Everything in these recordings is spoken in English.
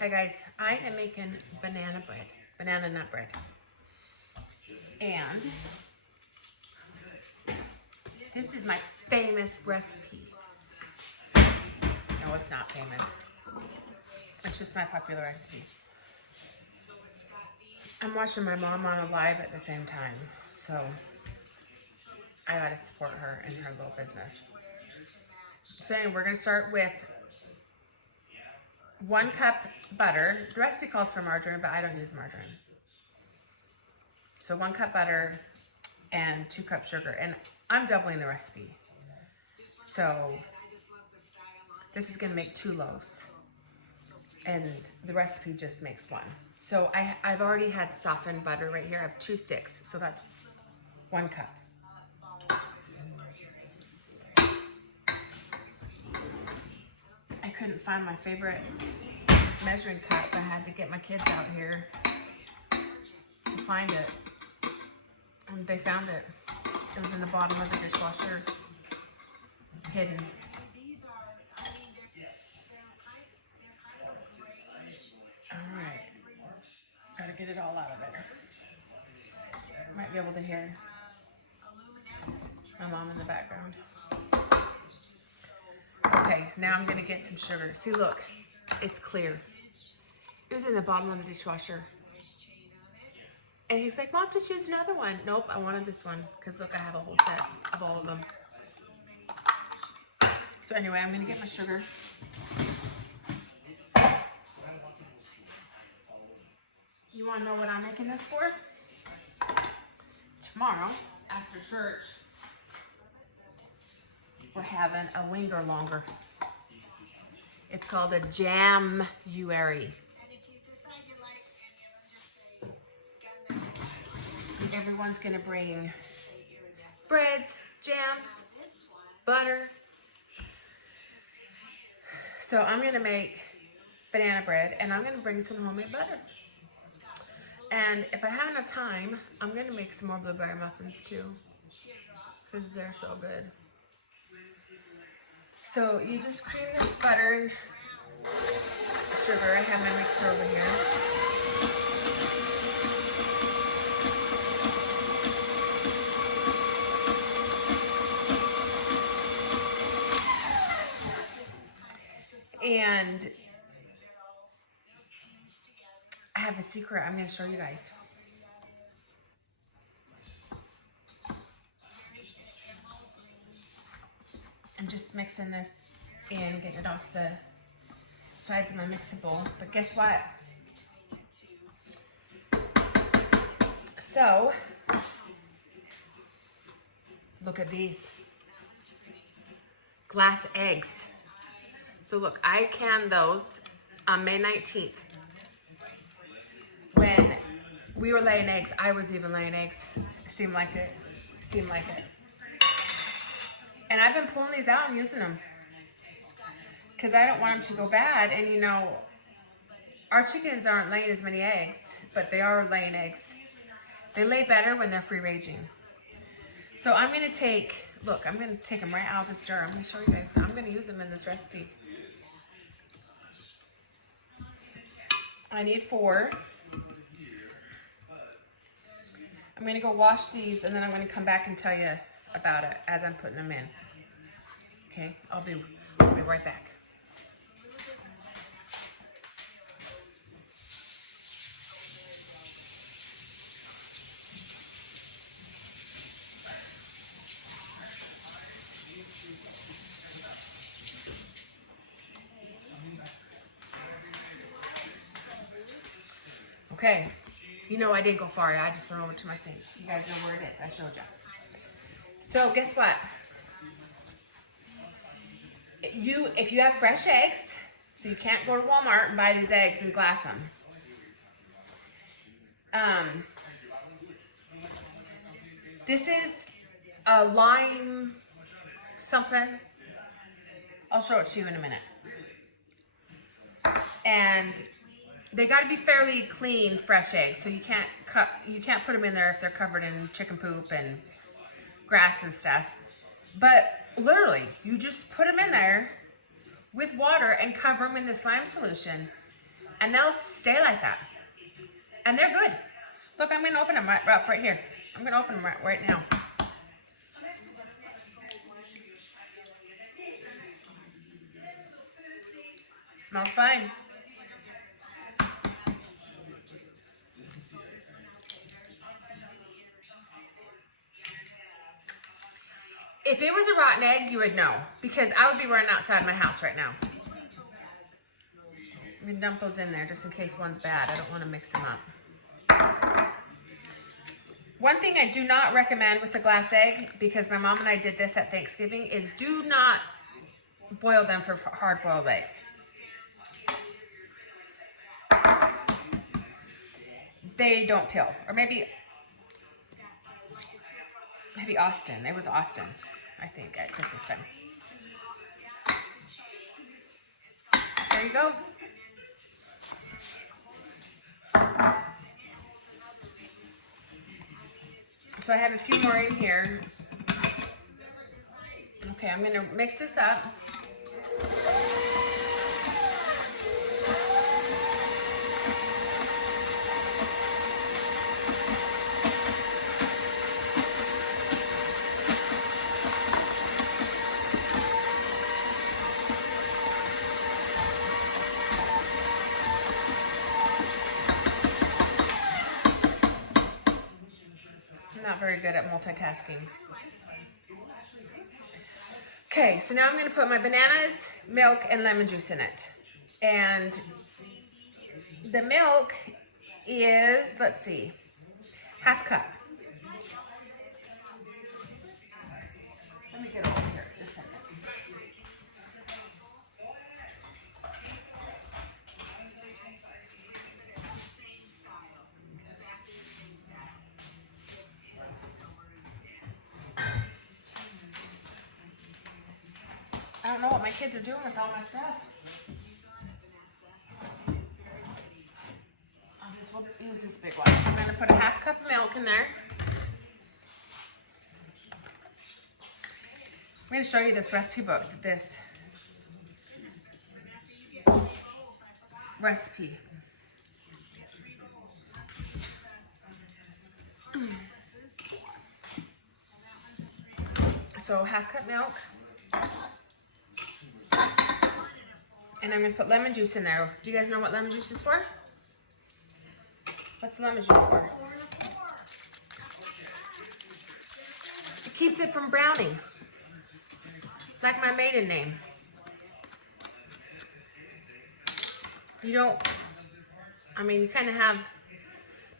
Hi guys, I am making banana nut bread. And this is my famous recipe. No, it's not famous. It's just my popular recipe. I'm watching my mom on a live at the same time, so I gotta support her in her little business. So anyway, we're gonna start with 1 cup butter. The recipe calls for margarine, but I don't use margarine. So 1 cup butter and 2 cups sugar, and I'm doubling the recipe. So this is gonna make 2 loaves, and the recipe just makes 1. So I've already had softened butter right here. I have 2 sticks, so that's 1 cup. I couldn't find my favorite measuring cup. I had to get my kids out here to find it. And they found it. It was in the bottom of the dishwasher, hidden. All right, gotta get it all out of there. Might be able to hear my mom in the background. Okay, now I'm gonna get some sugar. See, look, it's clear. It was in the bottom of the dishwasher. And he's like, Mom, just use another one. Nope, I wanted this one, because look, I have a whole set of all of them. So anyway, I'm gonna get my sugar. You wanna know what I'm making this for? Tomorrow, after church, we're having a winger longer. It's called a Jamuary. Everyone's gonna bring breads, jams, butter. So I'm gonna make banana bread, and I'm gonna bring some homemade butter. And if I have enough time, I'm gonna make some more blueberry muffins too, because they're so good. So you just cream this butter and sugar. I have my mixer over here. And I have a secret I'm going to show you guys. I'm just mixing this in, getting it off the sides of my mixing bowl. But guess what? So, look at these. Glass eggs. So look, I canned those on May 19th. When we were laying eggs, I was even laying eggs. It seemed like it. And I've been pulling these out and using them, because I don't want them to go bad. And you know, our chickens aren't laying as many eggs, but they are laying eggs. They lay better when they're free ranging. So I'm gonna take, look, I'm gonna take them right out of this jar. I'm gonna show you guys. I'm gonna use them in this recipe. I need 4. I'm gonna go wash these, and then I'm gonna come back and tell you about it as I'm putting them in. Okay, I'll be right back. Okay, you know I didn't go far. I just went over to my sink. You guys know where it is. I showed you. So guess what? If you have fresh eggs, so you can't go to Walmart and buy these eggs and glass them. This is a lime something. I'll show it to you in a minute. And they got to be fairly clean, fresh eggs. So you can't put them in there if they're covered in chicken poop and grass and stuff. But literally, you just put them in there with water and cover them in this lime solution. And they'll stay like that. And they're good. Look, I'm going to open them right here. I'm going to open them right now. Smells fine. If it was a rotten egg, you would know, because I would be running outside my house right now. I'm going to dump those in there just in case one's bad. I don't want to mix them up. One thing I do not recommend with the glass egg, because my mom and I did this at Thanksgiving, is do not boil them for hard-boiled eggs. They don't peel. Or maybe Austin. It was Austin, I think, at Christmas time. There you go. So I have a few more in here. Okay, I'm gonna mix this up. Not very good at multitasking. Okay, so now I'm going to put my bananas, milk, and lemon juice in it. And the milk is, let's see, half cup. Let me get over here just a second. I don't know what my kids are doing with all my stuff. I'll just use this big one. So I'm going to put a half cup of milk in there. I'm going to show you this recipe book, this recipe. So half cup milk. And I'm going to put lemon juice in there. Do you guys know what lemon juice is for? What's the lemon juice for? It keeps it from browning. Like my maiden name. You don't, I mean, you kind of have,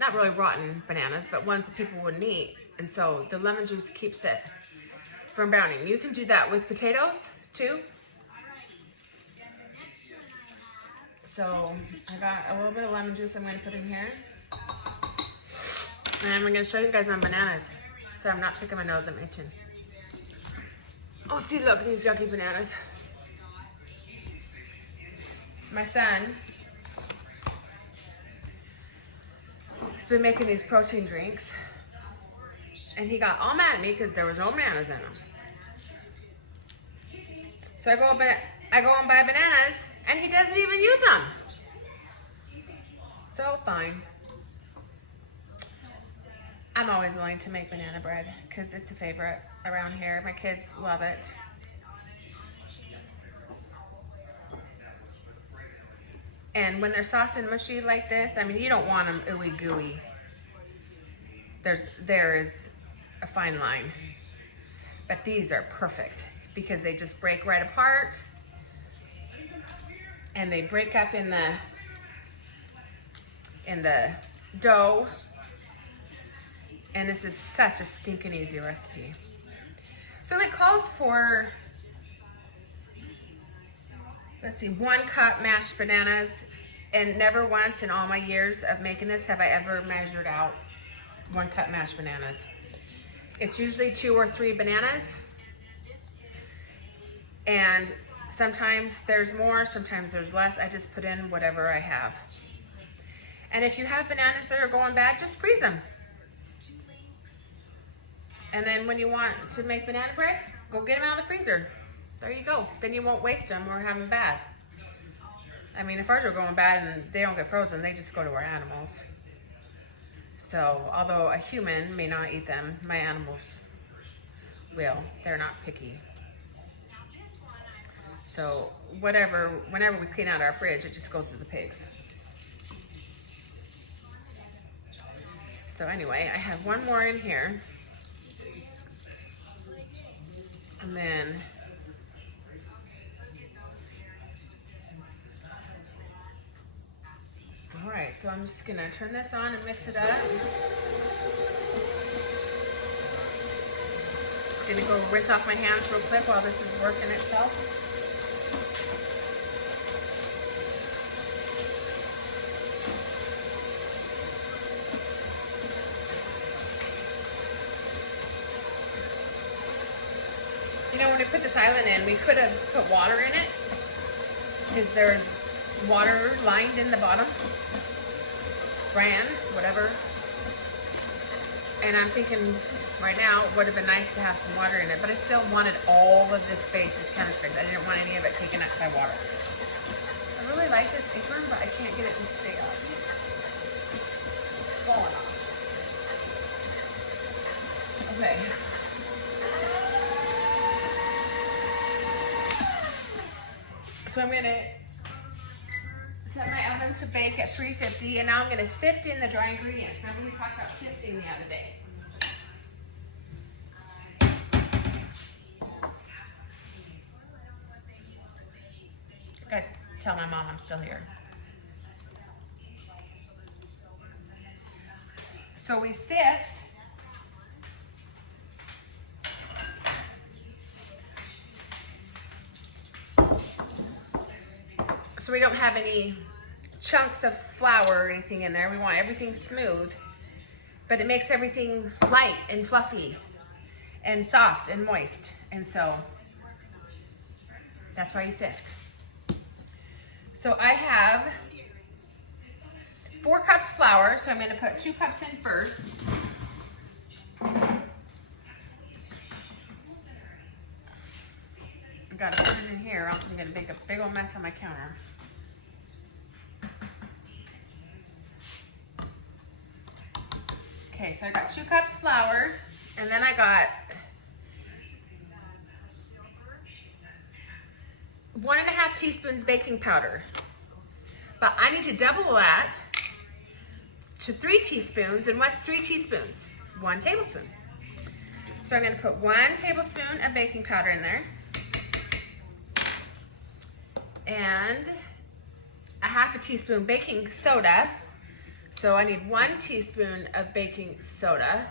not really rotten bananas, but ones that people wouldn't eat. And so the lemon juice keeps it from browning. You can do that with potatoes too. So I got a little bit of lemon juice I'm going to put in here. And I'm going to show you guys my bananas. So I'm not picking my nose, I'm itching. Oh, see, look at these yucky bananas. My son has been making these protein drinks. And he got all mad at me because there was no bananas in them. So I go and buy bananas, and he doesn't even use them. So fine. I'm always willing to make banana bread because it's a favorite around here. My kids love it. And when they're soft and mushy like this, I mean, you don't want them ooey gooey. There is a fine line. But these are perfect because they just break right apart. And they break up in the dough. And this is such a stinking easy recipe. So it calls for, let's see, 1 cup mashed bananas. And never once in all my years of making this have I ever measured out 1 cup mashed bananas. It's usually 2 or 3 bananas. And sometimes there's more, sometimes there's less. I just put in whatever I have. And if you have bananas that are going bad, just freeze them. And then when you want to make banana bread, go get them out of the freezer. There you go. Then you won't waste them or have them bad. I mean, if ours are going bad and they don't get frozen, they just go to our animals. So, although a human may not eat them, my animals will. They're not picky. So, whenever we clean out our fridge, it just goes to the pigs. So anyway, I have one more in here. And then all right, so I'm just gonna turn this on and mix it up. Gonna go rinse off my hands real quick while this is working itself. You know, when we put this island in, we could have put water in it because there's water lined in the bottom. Brand, whatever. And I'm thinking right now it would have been nice to have some water in it, but I still wanted all of this space, this counter space. I didn't want any of it taken up by water. I really like this apron, but I can't get it to stay up. It's falling off. Okay. So I'm gonna set my oven to bake at 350, and now I'm gonna sift in the dry ingredients. Remember we talked about sifting the other day. I gotta tell my mom I'm still here. So we sift. So we don't have any chunks of flour or anything in there. We want everything smooth, but it makes everything light and fluffy and soft and moist. And so that's why you sift. So I have 4 cups flour, so I'm gonna put 2 cups in first. I gotta put it in here, or else I'm gonna make a big old mess on my counter. Okay, so I got 2 cups flour, and then I got 1.5 teaspoons baking powder. But I need to double that to 3 teaspoons, and what's 3 teaspoons? 1 tablespoon. So I'm gonna put 1 tablespoon of baking powder in there, and 1/2 teaspoon baking soda. So I need 1 teaspoon of baking soda.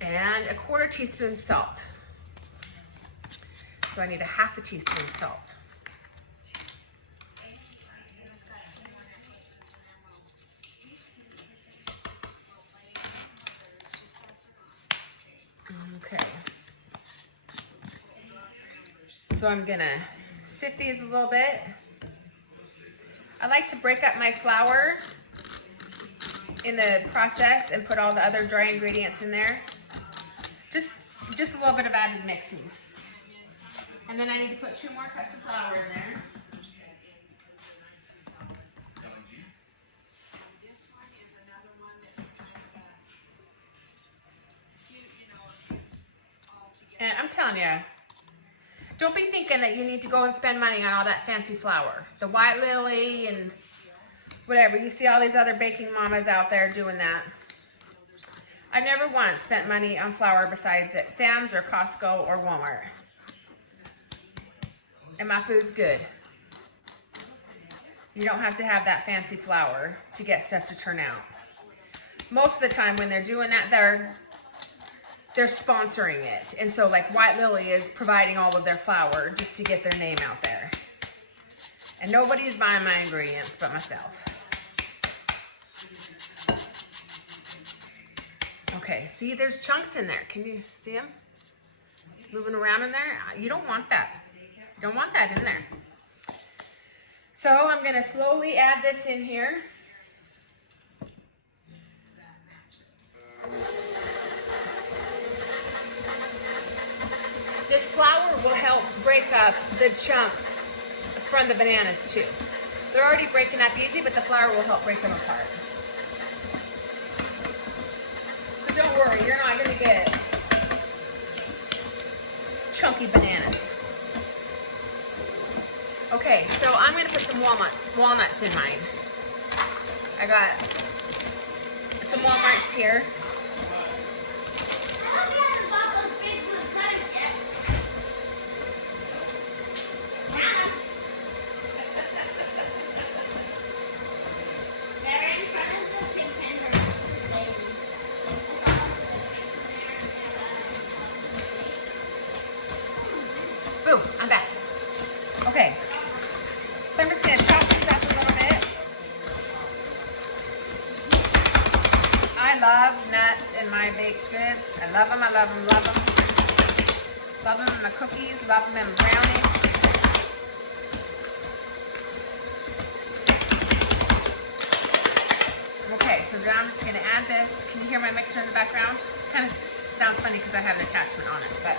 And 1/4 teaspoon salt. So I need 1/2 teaspoon salt. Okay. So I'm gonna sift these a little bit. I like to break up my flour in the process and put all the other dry ingredients in there. Just a little bit of added mixing. And then I need to put 2 more cups of flour in there. And I'm telling you, don't be thinking that you need to go and spend money on all that fancy flour. The White Lily and whatever. You see all these other baking mamas out there doing that. I never once spent money on flour besides at Sam's or Costco or Walmart. And my food's good. You don't have to have that fancy flour to get stuff to turn out. Most of the time when they're doing that, they're sponsoring it. And so like White Lily is providing all of their flour just to get their name out there. And nobody's buying my ingredients but myself. Okay, see there's chunks in there. Can you see them? Moving around in there? You don't want that. You don't want that in there. So I'm gonna slowly add this in here. this flour will help break up the chunks from the bananas too. They're already breaking up easy, but the flour will help break them apart. So don't worry, you're not gonna get chunky bananas. Okay, so I'm gonna put some walnuts in mine. I got some walnuts here. Boom, I'm back. Okay, so I'm just gonna chop these up a little bit. I love nuts in my baked goods. I love them, I love them, love them. Love them in my cookies, love them in my brownies. Okay, so now I'm just gonna add this. Can you hear my mixer in the background? Kind of sounds funny because I have an attachment on it, but.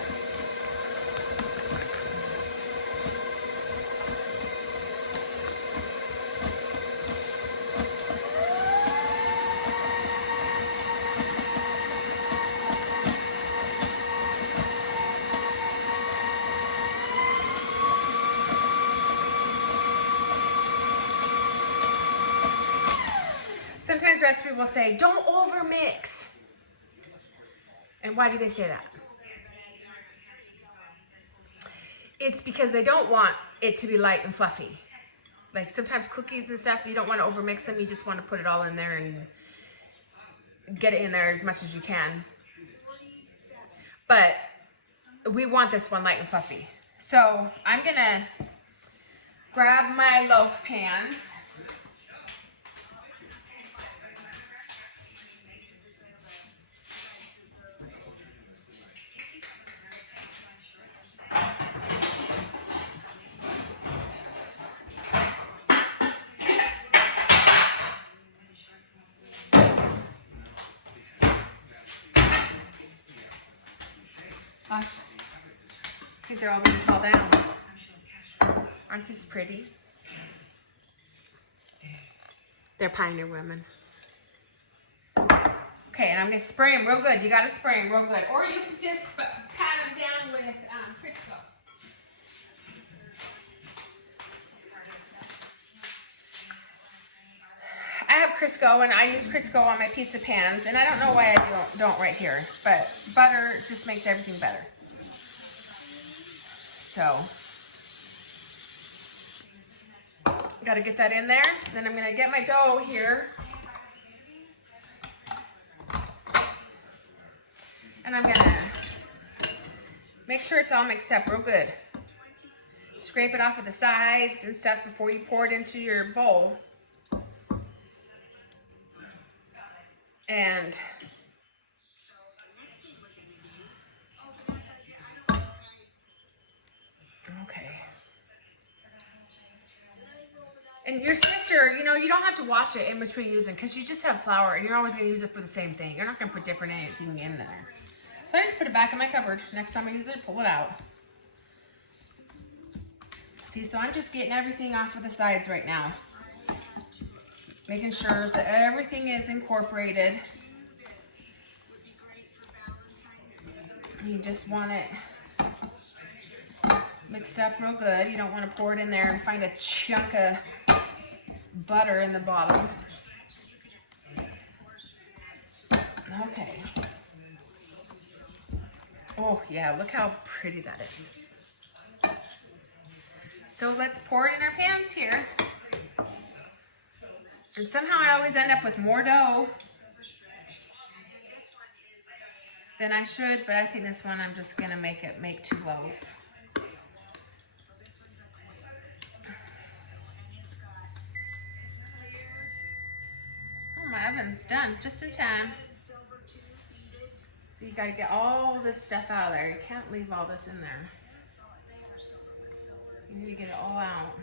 Sometimes recipes will say, don't over mix. And why do they say that? It's because they don't want it to be light and fluffy. Like sometimes cookies and stuff, you don't want to over mix them. You just want to put it all in there and get it in there as much as you can. But we want this one light and fluffy. So I'm gonna grab my loaf pans. Gosh, I think they're all going to fall down. Aren't these pretty? They're Pioneer Women. Okay, and I'm going to spray them real good. You got to spray them real good. Or you can just pat them down with Crisco. I have Crisco, and I use Crisco on my pizza pans, and I don't know why I don't right here, but butter just makes everything better. So, got to get that in there. Then I'm going to get my dough here, and I'm going to make sure it's all mixed up real good. Scrape it off of the sides and stuff before you pour it into your bowl. And okay. And your sifter, you know, you don't have to wash it in between using because you just have flour and you're always going to use it for the same thing. You're not going to put different anything in there. So I just put it back in my cupboard. Next time I use it, pull it out. See, so I'm just getting everything off of the sides right now. Making sure that everything is incorporated. You just want it mixed up real good. You don't want to pour it in there and find a chunk of butter in the bottom. Okay. Oh yeah, look how pretty that is. So let's pour it in our pans here. And somehow I always end up with more dough than I should, but I think this one I'm just gonna make 2 loaves. Oh, my oven's done just in time. So you gotta get all this stuff out of there. You can't leave all this in there. You need to get it all out.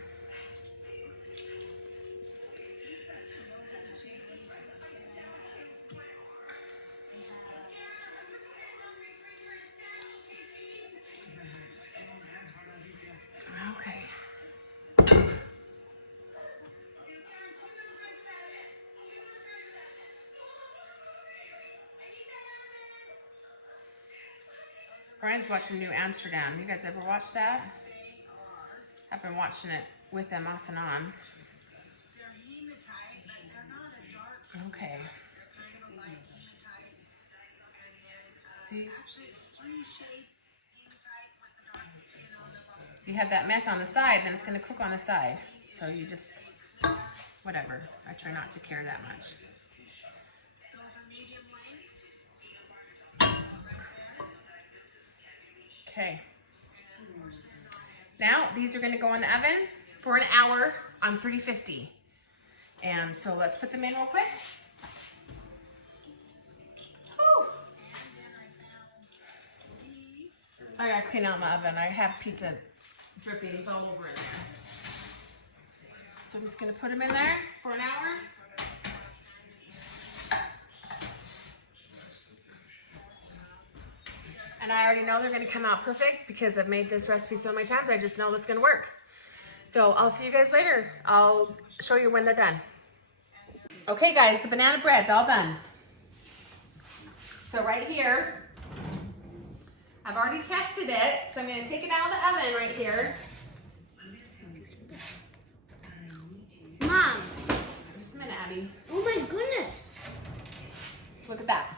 Brian's watching New Amsterdam. You guys ever watch that? I've been watching it with them off and on. Okay. See? You have that mess on the side, then it's going to cook on the side. So you just, whatever. I try not to care that much. Okay. Now, these are going to go in the oven for an hour on 350. And so let's put them in real quick. Whew. I gotta clean out my oven. I have pizza drippings all over in there. So I'm just gonna put them in there for an hour. And I already know they're gonna come out perfect because I've made this recipe so many times. I just know that's gonna work. So I'll see you guys later. I'll show you when they're done. Okay guys, the banana bread's all done. So right here, I've already tested it, so I'm going to take it out of the oven right here. Mom. Just a minute, Abby. Oh my goodness. Look at that.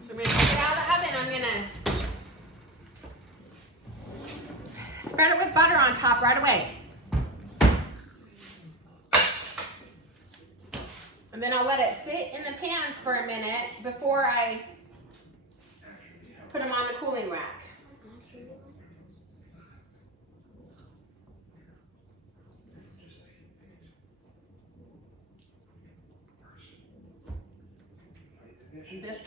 So I'm going to take it out of the oven. I'm going to spread it with butter on top right away. And then I'll let it sit in the pans for a minute before I put them on the cooling rack. And this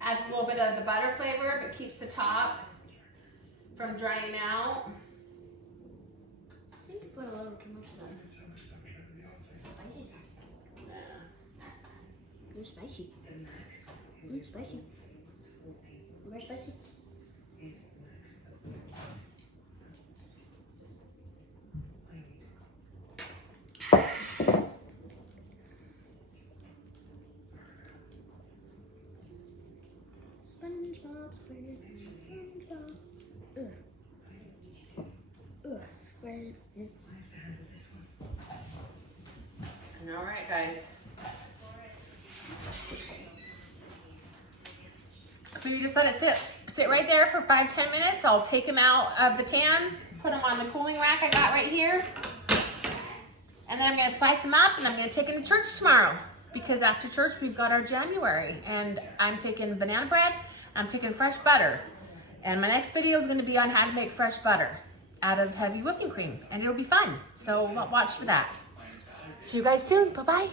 adds a little bit of the butter flavor, but keeps the top from drying out. I think you put a little too much then. Spicy. Ooh, spicy. More spicy. SpongeBob SquarePants. SpongeBob. SquarePants. All right, guys. So you just let it sit right there for 5-10 minutes. I'll take them out of the pans, put them on the cooling rack I got right here. And then I'm gonna slice them up and I'm gonna take them to church tomorrow. Because after church, we've got our January. And I'm taking banana bread, I'm taking fresh butter. And my next video is gonna be on how to make fresh butter out of heavy whipping cream. And it'll be fun, so watch for that. See you guys soon, bye-bye.